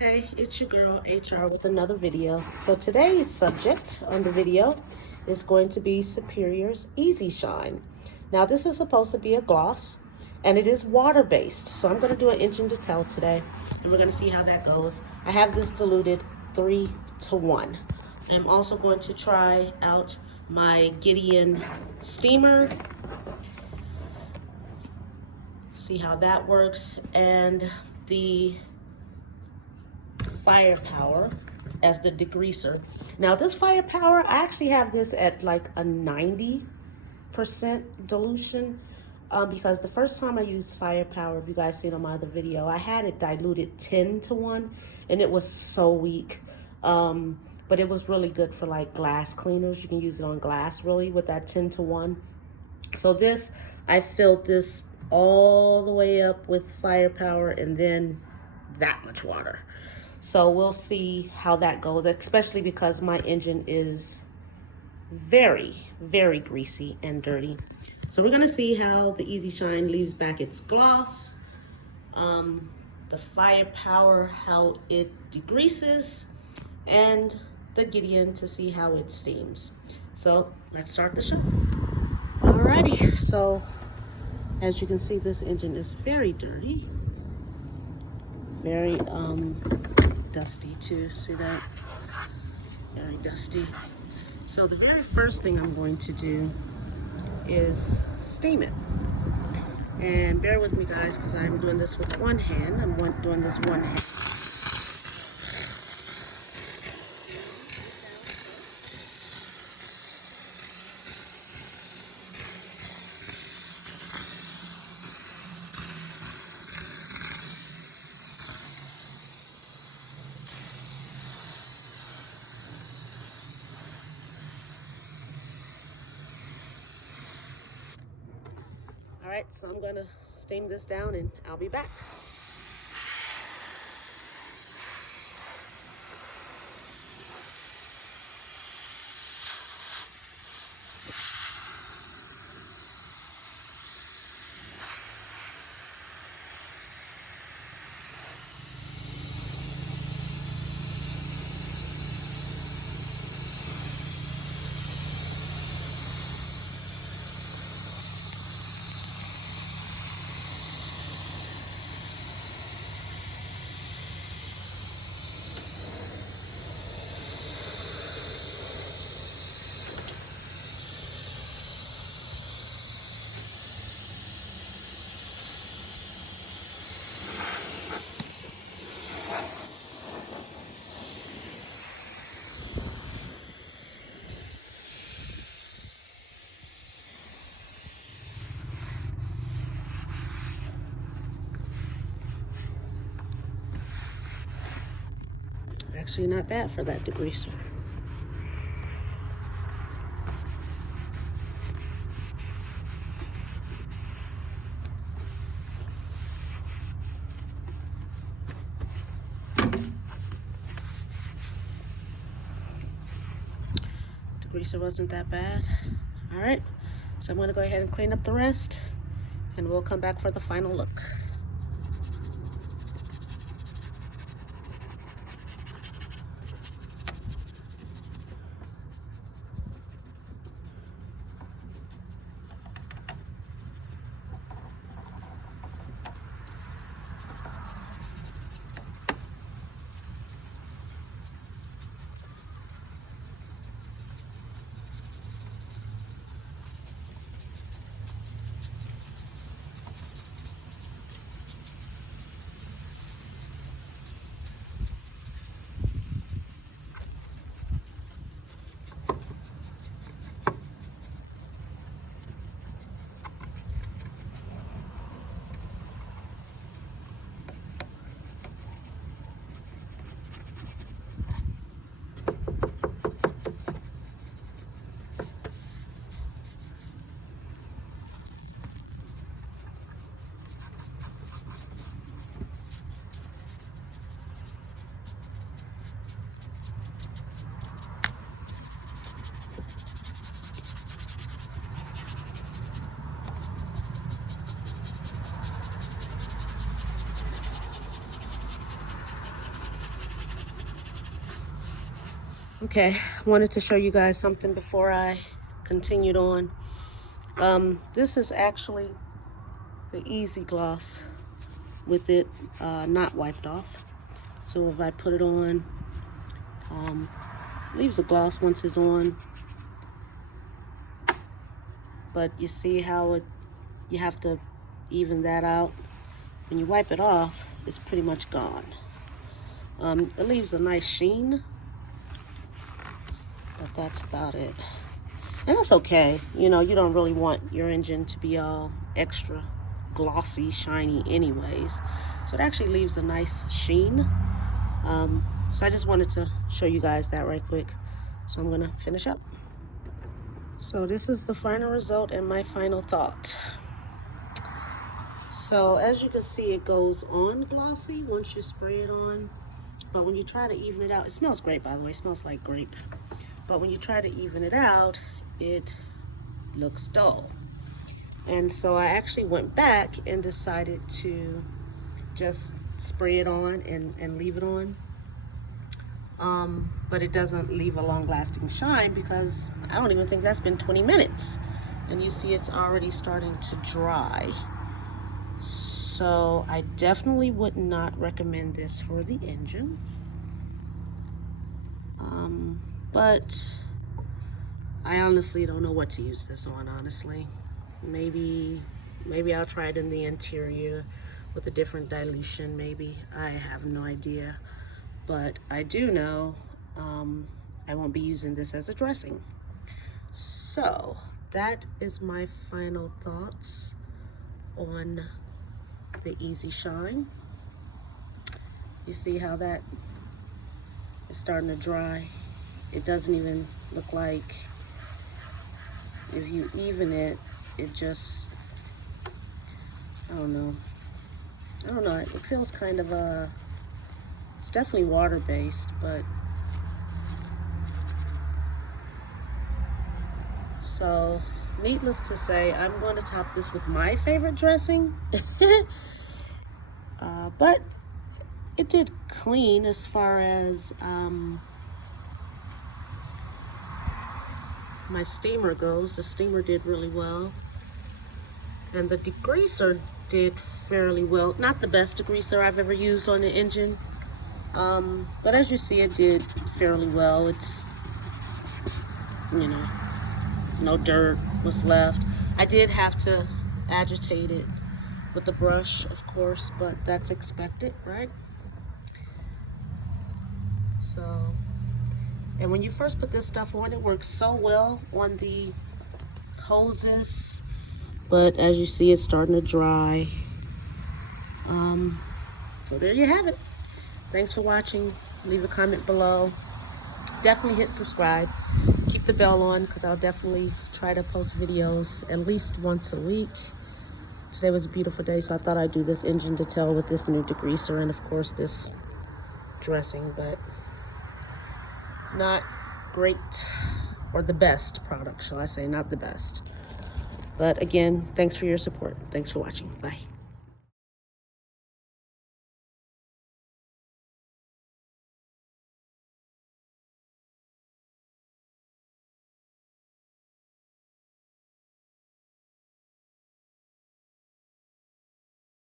Hey, it's your girl HR with another video. So today's subject on the video is going to be Superior's Easy Shine. Now this is supposed to be a gloss and it is water based. So I'm going to do an engine to tell today and we're going to see how that goes. I have this diluted 3-to-1. I'm also going to try out my Gideon steamer. See how that works, and the Firepower as the degreaser. Now this Firepower, I actually have this at like a 90% dilution because the first time I used Firepower, if you guys seen on my other video, I had it diluted 10-to-1 and it was so weak. But it was really good for like glass cleaners. You can use it on glass really with that 10-to-1. So this, I filled this all the way up with Firepower and then that much water. So we'll see how that goes, especially because my engine is very, very greasy and dirty. So we're gonna see how the Easy Shine leaves back its gloss, the Firepower, how it degreases, and the Gideon to see how it steams. So let's start the show. Alrighty, so as you can see, this engine is very dirty, very dusty too. See that? Very dusty. So the very first thing I'm going to do is steam it. And bear with me guys, because I'm doing this with one hand. I'm doing this one hand. All right, so I'm gonna steam this down and I'll be back. Actually not bad for that degreaser. Degreaser wasn't that bad. All right, so I'm gonna go ahead and clean up the rest and we'll come back for the final look. Okay, wanted to show you guys something before I continued on. This is actually the Easy Gloss with it not wiped off. So if I put it on, leaves a gloss once it's on. But you see how you have to even that out. When you wipe it off, it's pretty much gone. It leaves a nice sheen, but that's about it. And that's okay. You know, you don't really want your engine to be all extra glossy, shiny anyways. So it actually leaves a nice sheen. So I just wanted to show you guys that right quick. So I'm gonna finish up. So this is the final result and my final thought. So as you can see, it goes on glossy once you spray it on. But when you try to even it out, it smells great, by the way. It smells like grape. But when you try to even it out, it looks dull. And so I actually went back and decided to just spray it on and leave it on. But it doesn't leave a long-lasting shine because I don't even think that's been 20 minutes. And you see it's already starting to dry. So I definitely would not recommend this for the engine. But I honestly don't know what to use this on, honestly. Maybe I'll try it in the interior with a different dilution, maybe. I have no idea. But I do know I won't be using this as a dressing. So that is my final thoughts on the Easy Shine. You see how that is starting to dry? It doesn't even look like, if you even it, it just, I don't know, it feels kind of it's definitely water-based, but so needless to say, I'm going to top this with my favorite dressing. But it did clean as far as my steamer goes. The steamer did really well. And the degreaser did fairly well. Not the best degreaser I've ever used on the engine. But as you see, it did fairly well. It's, you know, no dirt was left. I did have to agitate it with the brush, of course, but that's expected, right? So, and when you first put this stuff on, it works so well on the hoses, but as you see, it's starting to dry. So there you have it. Thanks for watching. Leave a comment below. Definitely hit subscribe. Keep the bell on because I'll definitely try to post videos at least once a week. Today was a beautiful day, so I thought I'd do this engine detail with this new degreaser and of course this dressing, but not great, or the best product, shall I say, not the best. But again, thanks for your support. Thanks for watching. Bye.